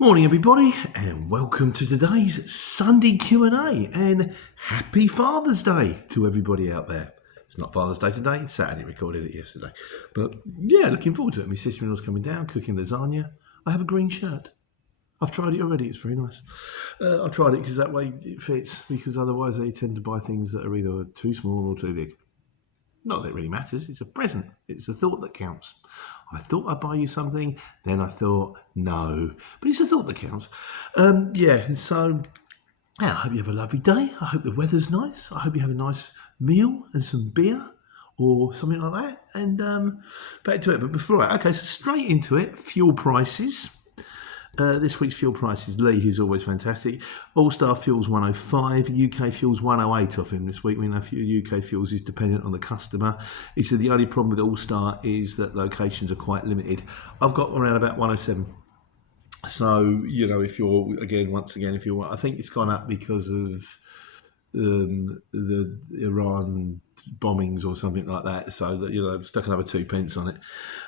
Morning everybody and welcome to today's Sunday Q&A and happy Father's Day to everybody out there. It's not Father's Day today, Saturday, recorded it yesterday. But yeah, looking forward to it. My sister-in-law's coming down, cooking lasagna. I have a green shirt. I've tried it already, it's very nice. I've tried it because that way it fits, because otherwise they tend to buy things that are either too small or too big. Not that it really matters, it's a present. It's the thought that counts. I thought I'd buy you something, then I thought, no. But it's a thought that counts. So I hope you have a lovely day. I hope the weather's nice. I hope you have a nice meal and some beer or something like that. And back to it. But so straight into it, fuel prices. This week's fuel prices, Lee, who's always fantastic. All-Star Fuels 105, UK Fuels 108 off him this week. We know UK Fuels is dependent on the customer. He said the only problem with All-Star is that locations are quite limited. I've got around about 107. So, if you're, I think it's gone up because of the Iran bombings or something like that, so that I've stuck another 2 pence on it.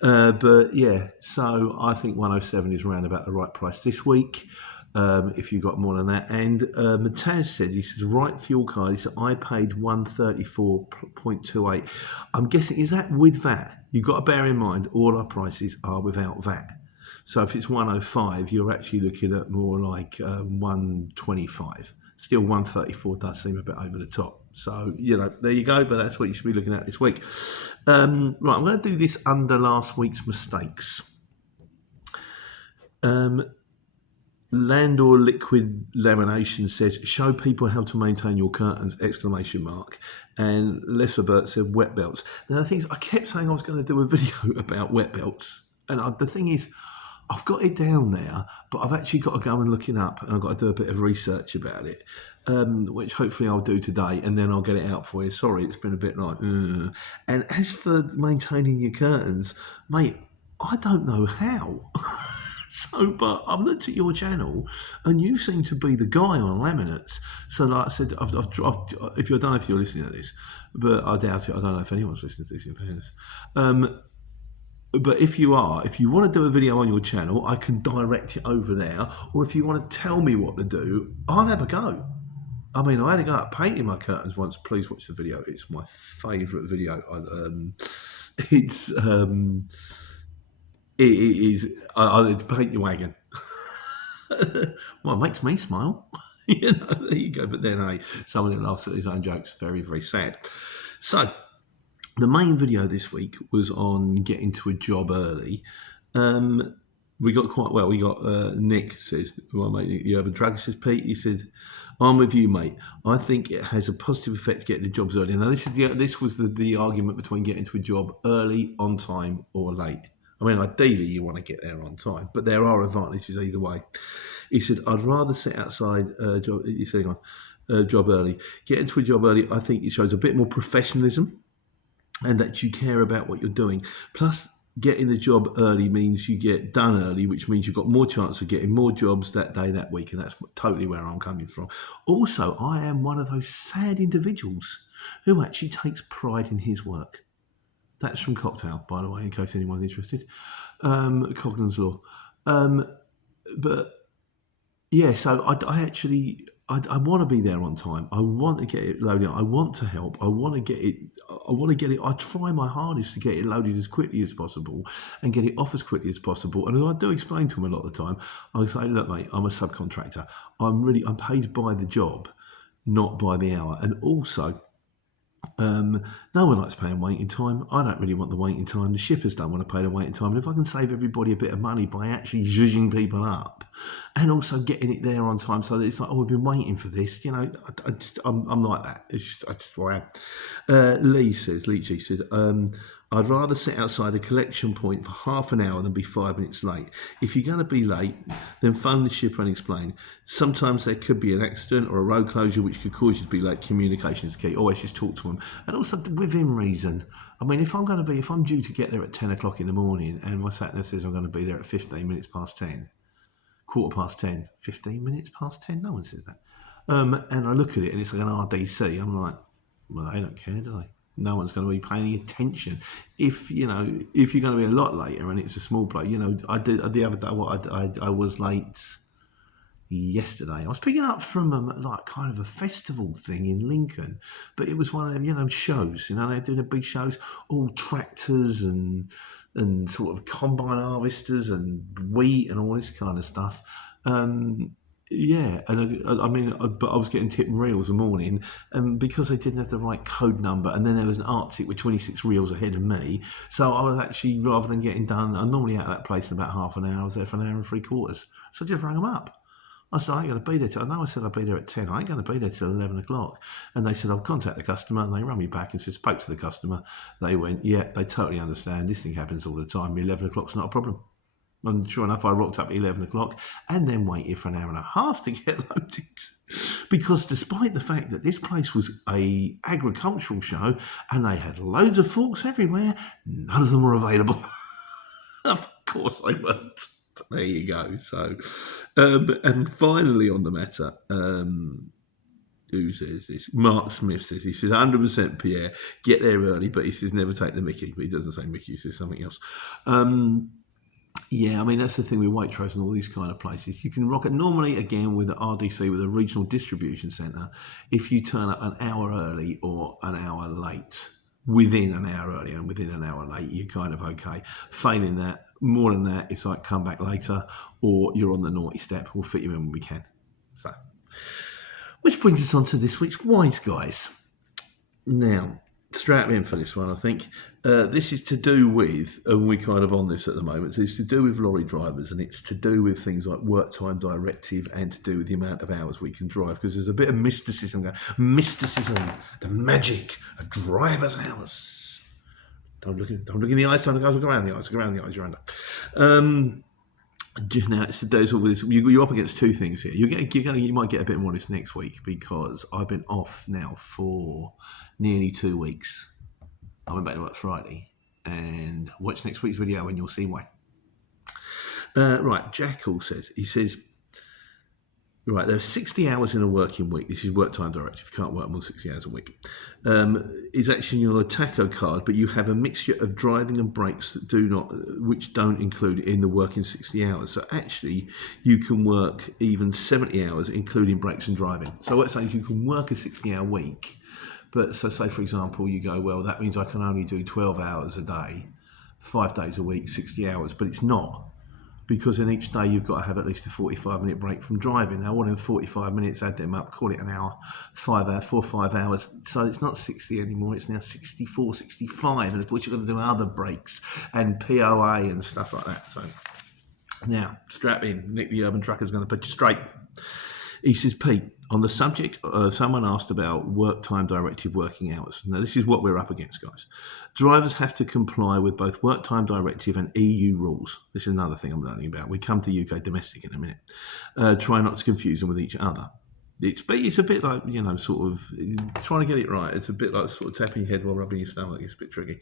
But yeah, so I think 107 is around about the right price this week. If you got more than that, and Mataz said, he says, right fuel card. He said I paid 134.28. I'm guessing, is that with VAT? You've got to bear in mind all our prices are without VAT. So if it's 105, you're actually looking at more like 125. Still 134 does seem a bit over the top. So, there you go, but that's what you should be looking at this week. Right, I'm going to do this under last week's mistakes. Landor Liquid Lamination says, show people how to maintain your curtains, ! And Lesserbert said, wet belts. Now, the thing is, I kept saying I was going to do a video about wet belts. And the thing is, I've got it down there, but I've actually got to go and look it up, and I've got to do a bit of research about it, which hopefully I'll do today, and then I'll get it out for you. Sorry, it's been a bit like, And as for maintaining your curtains, mate, I don't know how. But I've looked at your channel, and you seem to be the guy on laminates. So, like I said, I don't know if you're listening to this, but I doubt it. I don't know if anyone's listening to this, in fairness. But if you want to do a video on your channel, I can direct it over there. Or if you want to tell me what to do, I'll have a go. I mean, I had a go at painting my curtains once. Please watch the video. It's my favourite video. It's paint your wagon. Well, it makes me smile. There you go. But then, someone who laughs at his own jokes. Very, very sad. So, the main video this week was on getting to a job early. We got quite well. We got Nick says, well, mate, the Urban Drugger says, Pete, he said, I'm with you, mate. I think it has a positive effect getting to jobs early. Now, this was the argument between getting to a job early, on time, or late. I mean, ideally, you want to get there on time, but there are advantages either way. He said, I'd rather sit outside job. He's saying, job early. Getting to a job early, I think it shows a bit more professionalism, and that you care about what you're doing. Plus, getting the job early means you get done early, which means you've got more chance of getting more jobs that day, that week, and that's totally where I'm coming from. Also, I am one of those sad individuals who actually takes pride in his work. That's from Cocktail, by the way, in case anyone's interested. Cogden's Law. But yeah, so I want to be there on time. I want to get it loaded. I want to help. I want to get it. I try my hardest to get it loaded as quickly as possible and get it off as quickly as possible. And I do explain to them a lot of the time. I say, look, mate, I'm a subcontractor. I'm paid by the job, not by the hour. And also, no one likes paying waiting time. I don't really want the waiting time. The shippers don't want to pay the waiting time. And if I can save everybody a bit of money by actually zhuzhing people up and also getting it there on time so that it's like, oh, we've been waiting for this, I'm like that. It's just who I am. Leachy says, I'd rather sit outside a collection point for half an hour than be 5 minutes late. If you're going to be late, then phone the shipper and explain. Sometimes there could be an accident or a road closure which could cause you to be late. Communication is key. Always just talk to them. And also within reason. I mean, if I'm due to get there at 10 o'clock in the morning and my sat nav says I'm going to be there at 15 minutes past 10, quarter past 10, 15 minutes past 10, no one says that. And I look at it and it's like an RDC. I'm like, well, they don't care, do they? No one's going to be paying any attention. If you're going to be a lot later and it's a small place, I did the other day. I was late yesterday. I was picking up from like kind of a festival thing in Lincoln, but it was one of them, shows. They're doing the big shows, all tractors and sort of combine harvesters and wheat and all this kind of stuff. Yeah, and but I was getting tip and reels a morning, and because they didn't have the right code number, and then there was an Arctic with 26 reels ahead of me, so I was actually, rather than getting done, I'm normally out of that place in about half an hour. I was there for an hour and three quarters, so I just rang them up. I said, I ain't going to be there till, I know I said I'd be there at 10, I ain't going to be there till 11 o'clock. And they said, I'll contact the customer, and they rang me back and said, spoke to the customer. They went, yeah, they totally understand, this thing happens all the time, 11 o'clock's not a problem. And sure enough, I rocked up at 11 o'clock and then waited for an hour and a half to get loaded. Because despite the fact that this place was a agricultural show and they had loads of forks everywhere, none of them were available. Of course they weren't. But there you go. So, and finally on the matter, who says this? Mark Smith says, he says 100% Pierre, get there early, but he says never take the Mickey. But he doesn't say Mickey, he says something else. Yeah, I mean, that's the thing with Waitrose and all these kind of places. You can rock it normally, again, with the RDC, with a regional distribution centre, if you turn up an hour early or an hour late. Within an hour early and within an hour late, you're kind of okay. Failing that, more than that, it's like come back later or you're on the naughty step. We'll fit you in when we can. So, which brings us on to this week's Wise Guys. Now, strap in for this one, I think. This is to do with, and we're kind of on this at the moment, it's to do with lorry drivers, and it's to do with things like work time directive and to do with the amount of hours we can drive, because there's a bit of mysticism, the magic of driver's hours. Don't look in the eyes, don't look around the eyes, you're under. Now it's today's all this. You're up against two things here. You might get a bit more of this next week, because I've been off now for nearly 2 weeks. I went back to work Friday, and watch next week's video and you'll see why. Right, Jackal says, right, there are 60 hours in a working week. This is work time directive. You can't work more than 60 hours a week. It's actually on your taco card, but you have a mixture of driving and breaks which don't include in the working 60 hours. So actually, you can work even 70 hours, including breaks and driving. So what it's saying is you can work a 60-hour week, but so say, for example, you go, well, that means I can only do 12 hours a day, 5 days a week, 60 hours, but it's not. Because in each day you've got to have at least a 45-minute break from driving. Now, one in 45 minutes, add them up, call it an hour, 5 hours, 4 or 5 hours. So it's not 60 anymore, it's now 64, 65. And of course, you've got to do other breaks and POA and stuff like that. So now, strap in. Nick the Urban Trucker's going to put you straight. He says, Pete, on the subject, someone asked about work time directive working hours. Now, this is what we're up against, guys. Drivers have to comply with both work time directive and EU rules. This is another thing I'm learning about. We come to UK domestic in a minute. Try not to confuse them with each other. It's a bit like, sort of trying to get it right. It's a bit like sort of tapping your head while rubbing your stomach. It's a bit tricky.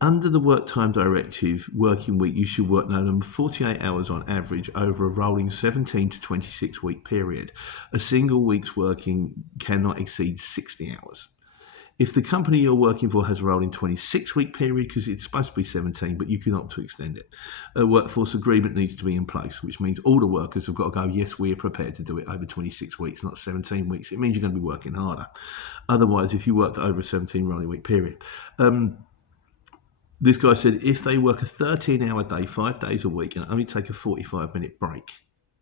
Under the work time directive working week, you should work no more than 48 hours on average over a rolling 17 to 26 week period. A single week's working cannot exceed 60 hours. If the company you're working for has a rolling 26-week period, because it's supposed to be 17, but you can opt to extend it, a workforce agreement needs to be in place, which means all the workers have got to go, yes, we are prepared to do it over 26 weeks, not 17 weeks. It means you're going to be working harder. Otherwise, if you worked over a 17 rolling week period, this guy said if they work a 13-hour day, 5 days a week, and only take a 45-minute break,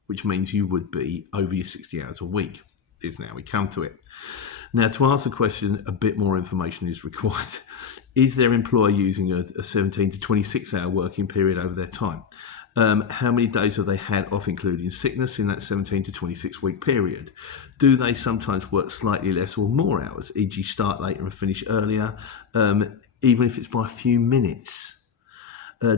which means you would be over your 60 hours a week, is now we come to it. Now, to answer the question, a bit more information is required. Is their employer using a 17 to 26-hour working period over their time? How many days have they had off, including sickness, in that 17 to 26-week period? Do they sometimes work slightly less or more hours, e.g. start later and finish earlier, even if it's by a few minutes?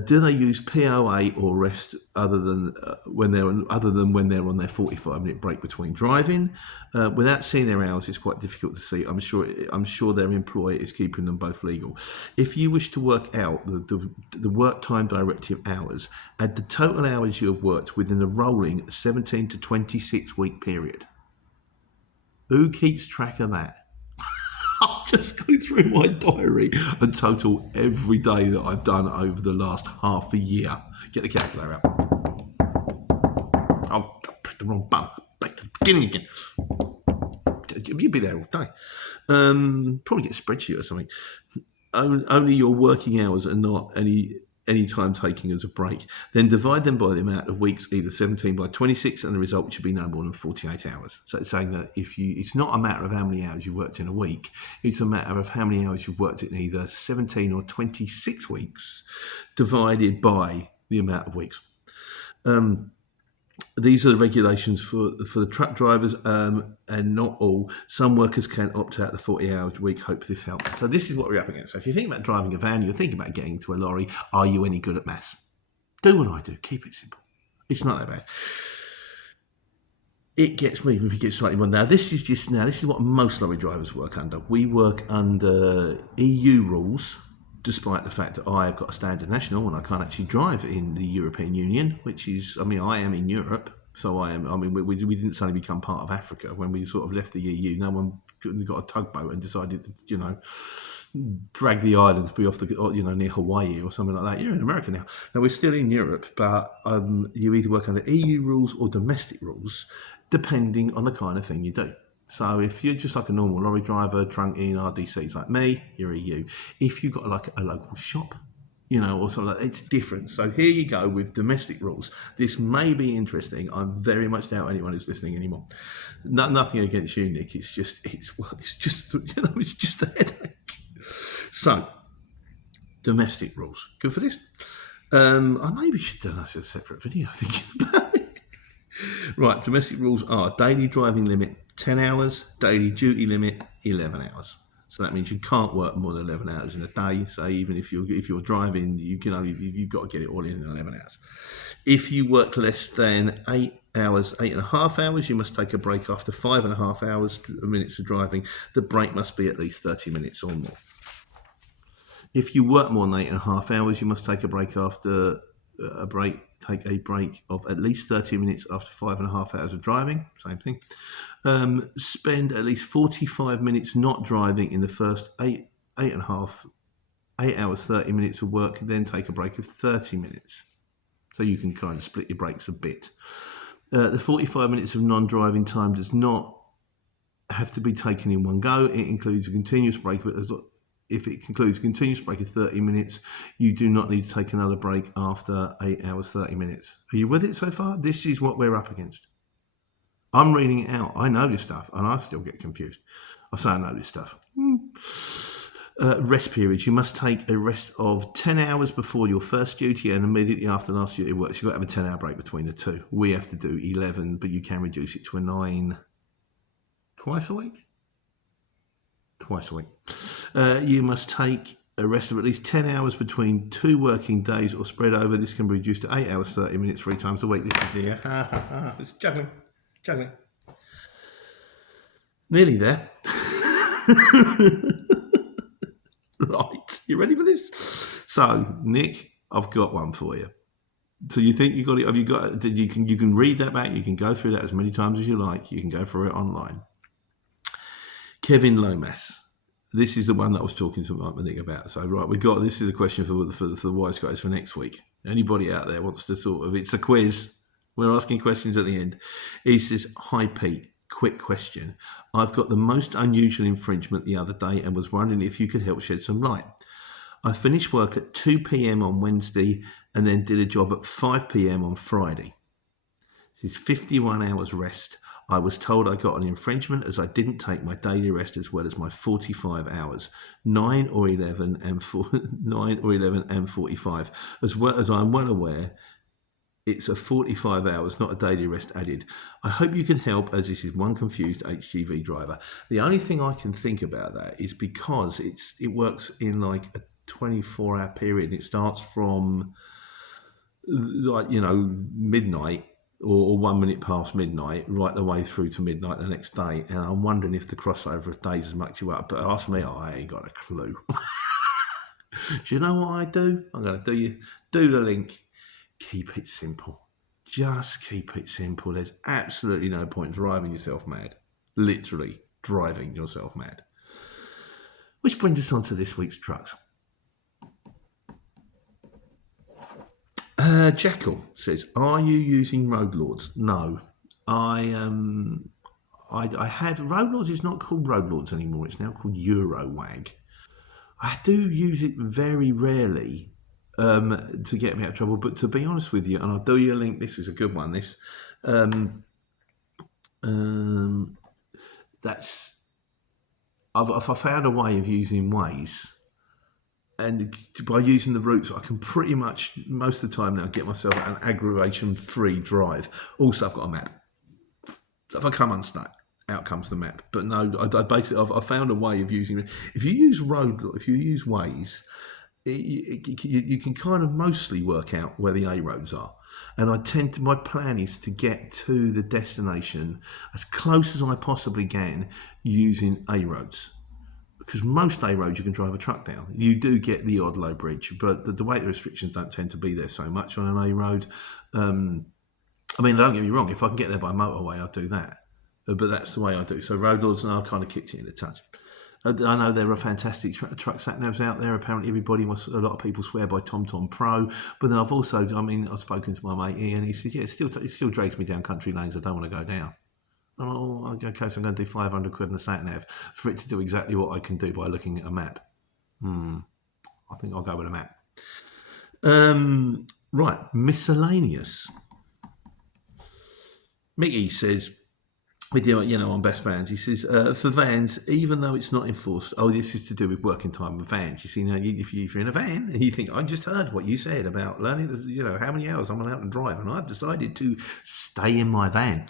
Do they use POA or rest other than when they're on their 45-minute break between driving? Without seeing their hours, it's quite difficult to see. I'm sure their employer is keeping them both legal. If you wish to work out the work time directive hours, add the total hours you have worked within the rolling 17 to 26 week period. Who keeps track of that? just go through my diary and total every day that I've done over the last half a year. Get the calculator out. I'll press the wrong button. Back to the beginning again. You'd be there all day. Probably get a spreadsheet or something. Only your working hours and not any time taking as a break. Then divide them by the amount of weeks, either 17 by 26, and the result should be no more than 48 hours. So it's saying that it's not a matter of how many hours you worked in a week, it's a matter of how many hours you've worked in either 17 or 26 weeks divided by the amount of weeks. These are the regulations for the truck drivers, and not all. Some workers can opt out the 40-hour week. Hope this helps. So this is what we're up against. So if you think about driving a van, you're thinking about getting into a lorry. Are you any good at maths? Do what I do. Keep it simple. It's not that bad. It gets me if it gets slightly more. This is what most lorry drivers work under. We work under EU rules, despite the fact that I have got a standard national and I can't actually drive in the European Union, which is, I am in Europe, so I am. We didn't suddenly become part of Africa when we sort of left the EU. No one got a tugboat and decided to, drag the islands, be off the, near Hawaii or something like that. You're in America now. Now we're still in Europe, but you either work under EU rules or domestic rules, depending on the kind of thing you do. So if you're just like a normal lorry driver, trunk in RDCs like me, you're EU. If you've got like a local shop, or something like that, it's different. So here you go with domestic rules. This may be interesting. I very much doubt anyone is listening anymore. Nothing against you, Nick. It's just a headache. So domestic rules. Good for this. I maybe should do this as a separate video thinking about it. Right, domestic rules are daily driving limit 10 hours, daily duty limit 11 hours. So that means you can't work more than 11 hours in a day. So even if you're driving, you've got to get it all in 11 hours. If you work less than 8 hours, 8.5 hours, you must take a break after 5.5 minutes of driving. The break must be at least 30 minutes or more. If you work more than 8.5 hours, you must take a break after take a break of at least 30 minutes after 5.5 hours of driving. Same thing. Spend at least 45 minutes not driving in the first 8 hours, 30 minutes of work, then take a break of 30 minutes. So you can kind of split your breaks a bit. The 45 minutes of non-driving time does not have to be taken in one go. It includes a continuous break. If it concludes a continuous break of 30 minutes, you do not need to take another break after 8 hours, 30 minutes. Are you with it so far? This is what we're up against. I'm reading it out. I know this stuff, and I still get confused. I say I know this stuff. Rest periods. You must take a rest of 10 hours before your first duty and immediately after the last duty works. You've got to have a 10-hour break between the two. We have to do 11, but you can reduce it to a 9 twice a week. You must take a rest of at least 10 hours between 2 working days or spread over. This can be reduced to 8 hours, 30 minutes, 3 times a week. This is here. It's juggling. Nearly there. Right, you ready for this? So, Nick, I've got one for you. So you think you got it? Have you got it? You can read that back. You can go through that as many times as you like. You can go through it online. Kevin Lomas. This is the one that I was talking to Nick about. So, right, this is a question for the wise guys for next week. Anybody out there wants to it's a quiz. We're asking questions at the end. He says, "Hi Pete, quick question. I've got the most unusual infringement the other day and was wondering if you could help shed some light. I finished work at 2 p.m. on Wednesday and then did a job at 5 p.m. on Friday. This is 51 hours rest. I was told I got an infringement as I didn't take my daily rest as well as my 45 hours, 9 or 11 and 45. As well as I'm well aware, it's a 45 hours, not a daily rest added. I hope you can help as this is one confused HGV driver." The only thing I can think about that is because it works in like a 24-hour period. It starts from midnight or 1 minute past midnight right the way through to midnight the next day. And I'm wondering if the crossover of days has mucked you up. But ask me, I ain't got a clue. Do you know what I do? I'm going to do the link. Keep it simple. Just keep it simple. There's absolutely no point in driving yourself mad. Literally driving yourself mad. Which brings us on to this week's trucks. Jekyll says, "Are you using Road Lords?" No, I have. Road Lords is not called Road Lords anymore. It's now called Eurowag. I do use it very rarely to get me out of trouble. But to be honest with you, and I'll do you a link. This is a good one. This that's I found a way of using Waze. And by using the routes, I can pretty much most of the time now get myself an aggravation-free drive. Also, I've got a map. If I come unstuck, out comes the map. But no, I basically I've found a way of using it. If you use Waze, you can kind of mostly work out where the A roads are. And my plan is to get to the destination as close as I possibly can using A roads. Because most A roads you can drive a truck down. You do get the odd low bridge, but the weight restrictions don't tend to be there so much on an A road. I mean, don't get me wrong, if I can get there by motorway, I'll do that. But that's the way I do. So Road Lords, and I've kind of kicked it in a touch. I know there are fantastic truck sat navs out there. Apparently, a lot of people swear by TomTom Pro. But then I've spoken to my mate Ian. He says, yeah, it still drags me down country lanes I don't want to go down. Oh, okay, so I'm going to do 500 quid in a sat nav for it to do exactly what I can do by looking at a map. I think I'll go with a map. Right, miscellaneous. Mickey says, on best vans. He says, for vans, even though it's not enforced, this is to do with working time with vans. You see, now if you're in a van and you think, I just heard what you said about learning, how many hours I'm allowed to drive, and I've decided to stay in my van.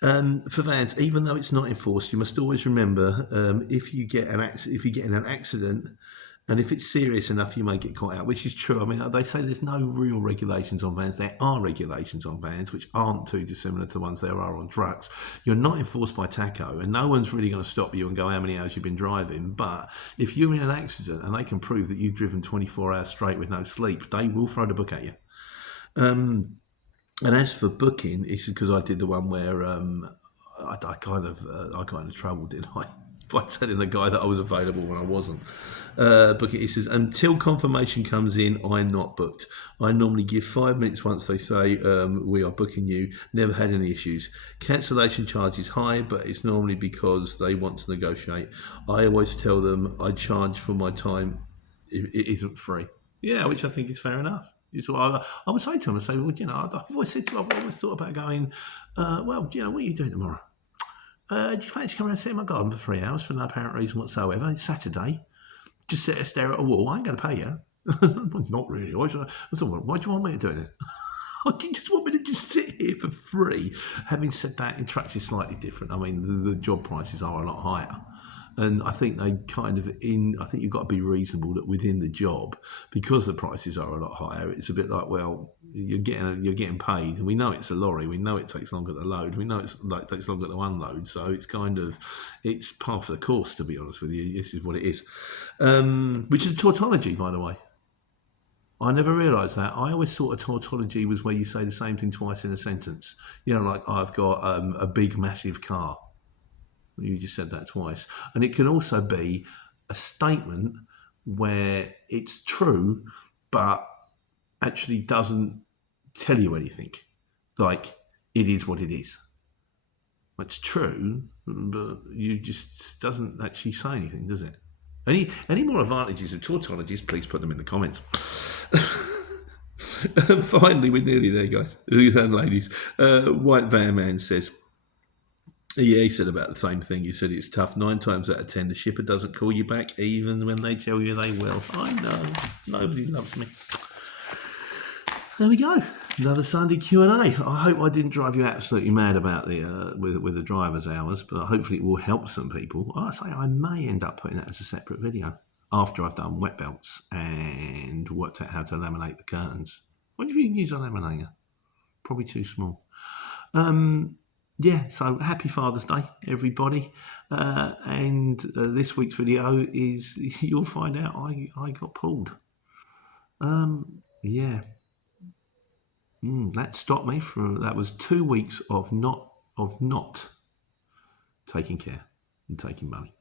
For vans, even though it's not enforced, you must always remember if you get in an accident, and if it's serious enough, you may get caught out, which is true. I mean, they say there's no real regulations on vans. There are regulations on vans, which aren't too dissimilar to the ones there are on trucks. You're not enforced by TACO, and no one's really going to stop you and go how many hours you've been driving. But if you're in an accident and they can prove that you've driven 24 hours straight with no sleep, they will throw the book at you. And as for booking, it's because I did the one where I kind of troubled, didn't I? By telling the guy that I was available when I wasn't. Booking, he says, until confirmation comes in, I'm not booked. I normally give 5 minutes once they say we are booking you. Never had any issues. Cancellation charge is high, but it's normally because they want to negotiate. I always tell them I charge for my time. It isn't free. Yeah, which I think is fair enough. It's what I would say to him. I say, I've always said to him, I've always thought about going, what are you doing tomorrow? Do you fancy coming and sit in my garden for 3 hours for no apparent reason whatsoever? It's Saturday. Just sit and stare at a wall. I ain't going to pay you. Not really. Why do you want me to do it? You just want me to just sit here for free. Having said that, in trucks is slightly different. I mean, the job prices are a lot higher. And I think I think you've got to be reasonable that within the job, because the prices are a lot higher, it's a bit like, well, you're getting paid, and we know it's a lorry, we know it takes longer to load, we know it takes longer to unload, so it's part of the course, to be honest with you. This is what it is, which is a tautology, by the way. I never realised that. I always thought a tautology was where you say the same thing twice in a sentence. Like I've got a big, massive car. You just said that twice. And it can also be a statement where it's true, but actually doesn't tell you anything. Like, it is what it is. It's true, but you just doesn't actually say anything, does it? Any more advantages of tautologies, please put them in the comments. Finally, we're nearly there, guys and ladies. White Van Man says, yeah, he said about the same thing. He said it's tough. 9 times out of 10, the shipper doesn't call you back, even when they tell you they will. I know. Nobody loves me. There we go. Another Sunday Q&A. I hope I didn't drive you absolutely mad about the with the driver's hours, but hopefully it will help some people. I may end up putting that as a separate video after I've done wet belts and worked out how to laminate the curtains. What do you use a laminator? Probably too small. Yeah, so happy Father's Day, everybody. And this week's video is, you'll find out I got pulled. Yeah. That stopped me that was 2 weeks of not taking care and taking money.